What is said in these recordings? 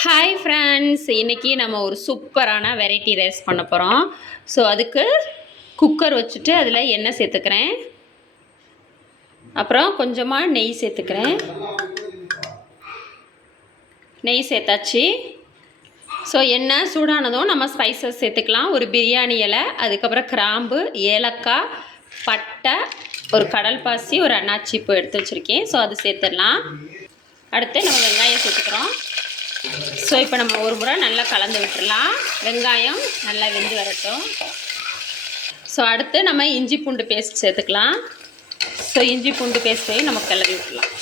Hi friends, இன்றைக்கி நம்ம ஒரு சூப்பரான வெரைட்டி ரைஸ் பண்ண போகிறோம். ஸோ அதுக்கு குக்கர் வச்சுட்டு அதில் எண்ணெய் சேர்த்துக்கிறேன். அப்புறம் கொஞ்சமாக நெய் சேர்த்துக்கிறேன். நெய் சேர்த்தாச்சு. ஸோ எண்ணெய் சூடானதும் நம்ம ஸ்பைசஸ் சேர்த்துக்கலாம். ஒரு பிரியாணி இலை, அதுக்கப்புறம் கிராம்பு, ஏலக்காய், பட்டை, ஒரு கடல் பாசி, ஒரு அன்னாச்சி பூ எடுத்து வச்சுருக்கேன். ஸோ அது சேர்த்துடலாம். அடுத்து நம்ம வெங்காயம் சேர்த்துக்கிறோம். ஸோ இப்போ நம்ம ஒரு முறை நல்லா கலந்து விட்டுடலாம். வெங்காயம் நல்லா வெந்து வரட்டும். ஸோ அடுத்து நம்ம இஞ்சி பூண்டு பேஸ்ட் சேர்த்துக்கலாம். ஸோ இஞ்சி பூண்டு பேஸ்ட்டையும் நம்ம கிளறி விட்டுடலாம்.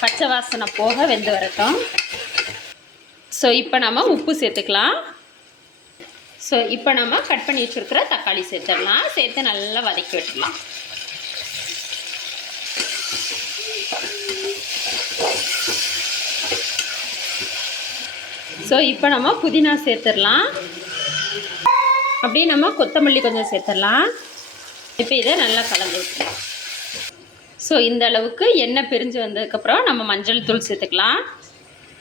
பச்சை வாசனை போக வெந்து வரட்டும். ஸோ இப்போ நம்ம உப்பு சேர்த்துக்கலாம். ஸோ இப்போ நம்ம கட் பண்ணி வச்சுருக்கிற தக்காளி சேர்த்துடலாம். சேர்த்து நல்லா வதக்கி விட்டுடலாம். ஸோ இப்போ நம்ம புதினா சேர்த்துடலாம். அப்படியே நம்ம கொத்தமல்லி கொஞ்சம் சேர்த்துடலாம். இப்போ இதை நல்லா கலந்து விட்டுடலாம். ஸோ இந்த அளவுக்கு எண்ணெய் பிரிஞ்சு வந்ததுக்கப்புறம் நம்ம மஞ்சள் தூள் சேர்த்துக்கலாம்.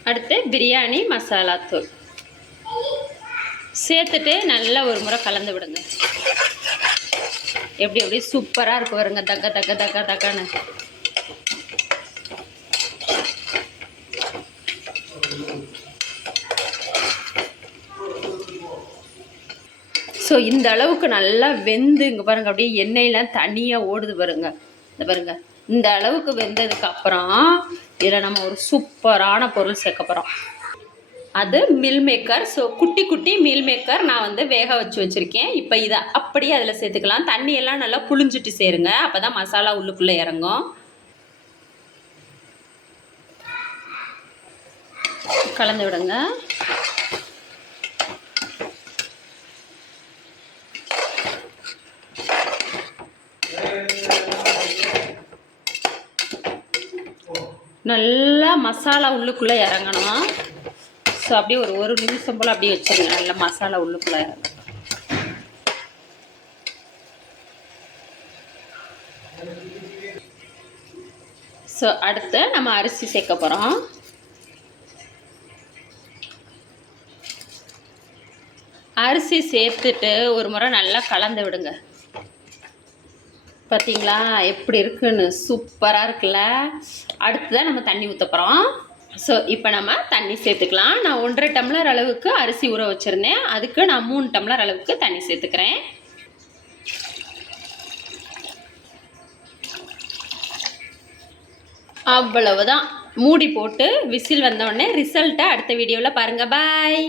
அடுத்து பிரியாணி மசாலா தூள் சேர்த்துட்டு நல்லா ஒரு முறை கலந்து விடுங்க. எப்படி சூப்பராக இருக்கு வருங்க, தக்க தக்க தக்க தக்கன்னு. ஸோ இந்த அளவுக்கு நல்லா வெந்து இங்கே பாருங்கள், அப்படியே எண்ணெயெலாம் தனியாக ஓடுது பாருங்க. இந்த பாருங்க, இந்த அளவுக்கு வெந்ததுக்கப்புறம் இதில் நம்ம ஒரு சூப்பரான பொருள் சேர்க்க போகிறோம். அது மில் மேக்கர். ஸோ குட்டி குட்டி மில் மேக்கர் நான் வந்து வேக வச்சு வச்சுருக்கேன். இப்போ இதை அப்படியே அதில் சேர்த்துக்கலாம். தண்ணியெல்லாம் நல்லா புழிஞ்சிட்டு சேருங்க, அப்போ தான் மசாலா உள்ளுக்குள்ளே இறங்கும். கலந்து விடுங்க. நல்லா மசாலா உள்ளுக்குள்ளே இறங்கணும். ஸோ அப்படியே ஒரு நிமிஷம் போல் அப்படியே வச்சுருங்க. நல்லா மசாலா உள்ளுக்குள்ளே இறங்கணும். ஸோ அடுத்து நம்ம அரிசி சேர்க்க போகிறோம். அரிசி சேர்த்துட்டு ஒரு முறை நல்லா கலந்து விடுங்க. பார்த்தீங்களா எப்படி இருக்குன்னு? சூப்பராக இருக்குல்ல. அடுத்ததான் நம்ம தண்ணி ஊற்ற போகிறோம். ஸோ இப்போ நம்ம தண்ணி சேர்த்துக்கலாம். நான் 1.5 டம்ளர் அளவுக்கு அரிசி ஊற வச்சுருந்தேன். அதுக்கு நான் 3 டம்ளர் அளவுக்கு தண்ணி சேர்த்துக்கிறேன். அவ்வளவுதான். மூடி போட்டு விசில் வந்தோடனே ரிசல்ட்டை அடுத்த வீடியோவில் பாருங்கள். பாய்.